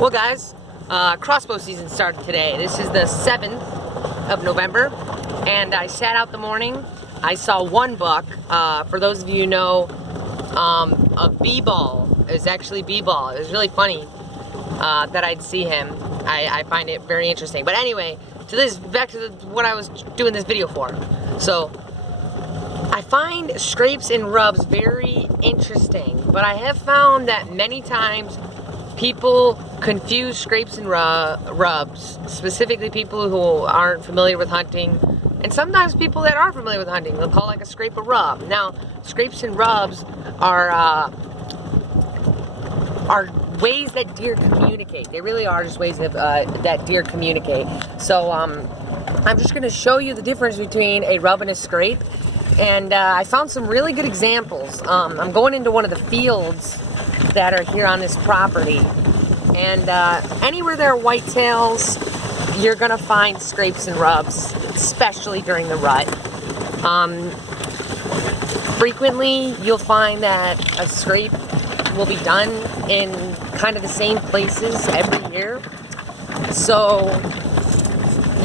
Well guys, crossbow season started today. This is the 7th of November, and I sat out the morning. I saw one buck. For those of you who know, a b-ball. It was actually b-ball. It was really funny that I'd see him. I find it very interesting. But anyway, back to what I was doing this video for. So, I find scrapes and rubs very interesting, but I have found that many times people confuse scrapes and rubs, specifically people who aren't familiar with hunting, and sometimes people that are familiar with hunting, they'll call like a scrape a rub. Now, scrapes and rubs are ways that deer communicate. They really are just ways that deer communicate. So I'm just going to show you the difference between a rub and a scrape, and I found some really good examples. I'm going into one of the fields that are here on this property, and anywhere there are whitetails, you're gonna find scrapes and rubs, especially during the rut. Frequently you'll find that a scrape will be done in kind of the same places every year, so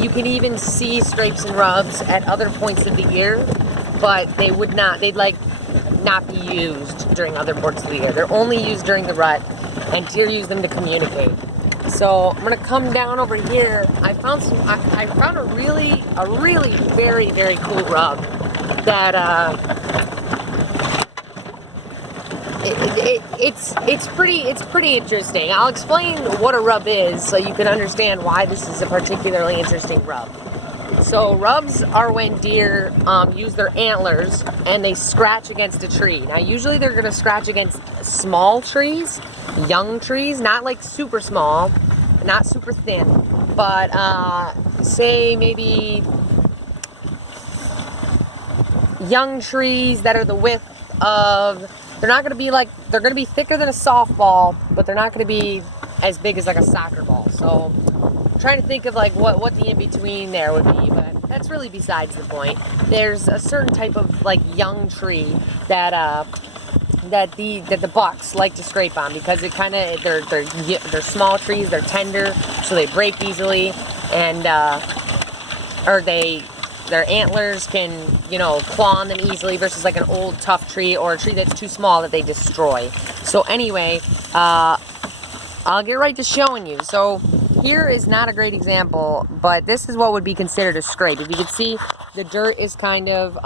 you can even see scrapes and rubs at other points of the year, but they'd not be used during other parts of the year. They're only used during the rut, and deer use them to communicate. So I'm gonna come down over here. I found a really very, very cool rub that it's pretty interesting. I'll explain what a rub is so you can understand why this is a particularly interesting rub. So rubs are when deer use their antlers and they scratch against a tree. Now usually they're going to scratch against small trees, young trees, not like super small, not super thin, but say maybe young trees that are the width of, they're not going to be like, they're going to be thicker than a softball, but they're not going to be as big as like a soccer ball. So I'm trying to think of like what the in-between there would be, but that's really besides the point. There's a certain type of like young tree that the bucks like to scrape on, because it kind of, they're small trees, they're tender, so they break easily, and their antlers can, claw on them easily, versus like an old tough tree or a tree that's too small that they destroy. So anyway, I'll get right to showing you. So here is not a great example, but this is what would be considered a scrape. If you can see, the dirt is kind of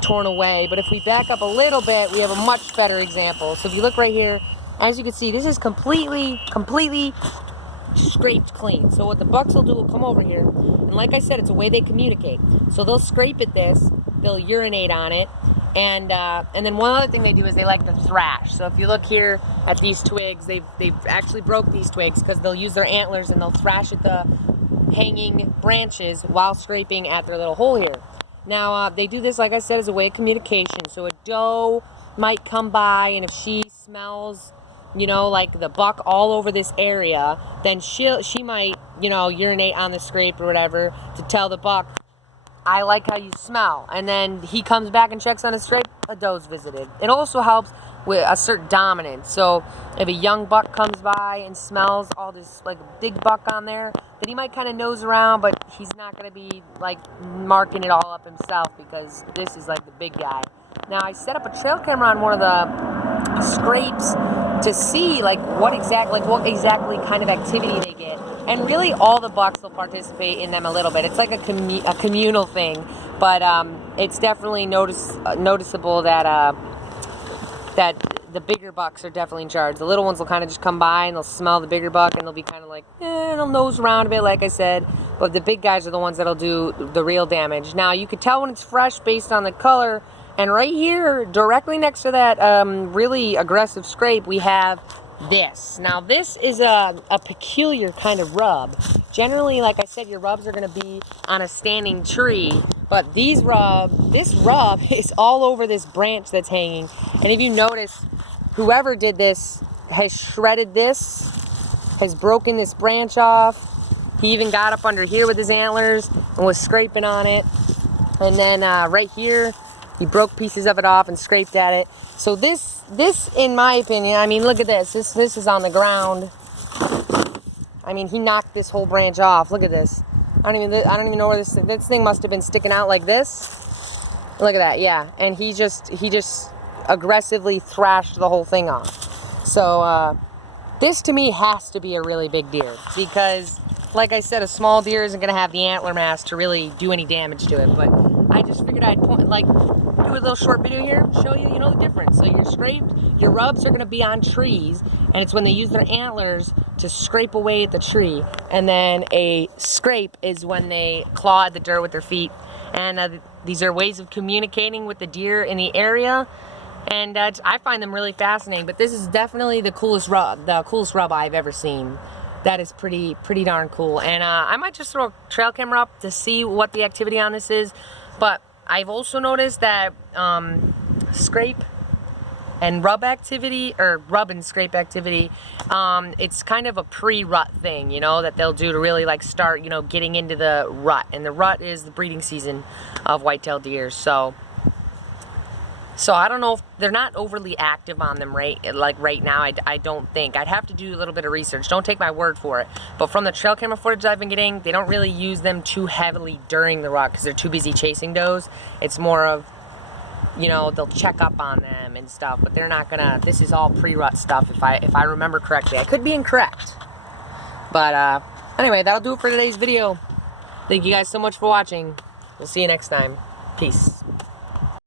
torn away, but if we back up a little bit, we have a much better example. So if you look right here, as you can see, this is completely scraped clean. So what the bucks will do, will come over here, and like I said, it's a way they communicate. So they'll scrape at this, they'll urinate on it, and then one other thing they do is they like to thrash. So if you look here at these twigs, they've actually broke these twigs because they'll use their antlers and they'll thrash at the hanging branches while scraping at their little hole here. Now they do this, like I said, as a way of communication. So a doe might come by, and if she smells, like the buck all over this area, then she might, urinate on the scrape or whatever to tell the buck, I like how you smell. And then he comes back and checks on a scrape, a doe's visited. It also helps with assert dominance. So if a young buck comes by and smells all this like big buck on there, then he might kind of nose around, but he's not going to be like marking it all up himself, because this is like the big guy. Now I set up a trail camera on one of the scrapes to see like what exactly kind of activity they get, and really all the bucks will participate in them a little bit. It's like a communal thing, but it's definitely noticeable that the bigger bucks are definitely in charge. The little ones will kind of just come by and they'll smell the bigger buck and they'll be kind of like, they'll nose around a bit, like I said, but the big guys are the ones that'll do the real damage. Now you can tell when it's fresh based on the color. And right here, directly next to that really aggressive scrape, we have this. Now this is a peculiar kind of rub. Generally, like I said, your rubs are going to be on a standing tree, but this rub is all over this branch that's hanging. And if you notice, whoever did this has shredded this, has broken this branch off. He even got up under here with his antlers and was scraping on it. And then right here, he broke pieces of it off and scraped at it. So this, in my opinion, I mean, look at this. This is on the ground. I mean, he knocked this whole branch off. Look at this. I don't even know where this thing must have been sticking out like this. Look at that, yeah. And he just aggressively thrashed the whole thing off. So this to me has to be a really big deer, because like I said, a small deer isn't going to have the antler mass to really do any damage to it. But I just figured I'd do a little short video here, show you, the difference. So your rubs are going to be on trees, and it's when they use their antlers to scrape away at the tree. And then a scrape is when they claw at the dirt with their feet. And these are ways of communicating with the deer in the area. And I find them really fascinating. But this is definitely the coolest rub I've ever seen. That is pretty darn cool. And I might just throw a trail camera up to see what the activity on this is. But I've also noticed that scrape and rub activity, or rub and scrape activity, it's kind of a pre-rut thing, that they'll do to really start, getting into the rut. And the rut is the breeding season of white-tailed deer. So I don't know if they're not overly active on them right now. I don't think. I'd have to do a little bit of research. Don't take my word for it. But from the trail camera footage I've been getting, they don't really use them too heavily during the rut because they're too busy chasing does. It's more of, they'll check up on them and stuff, but they're not gonna. This is all pre-rut stuff if I remember correctly. I could be incorrect. But anyway, that'll do it for today's video. Thank you guys so much for watching. We'll see you next time. Peace.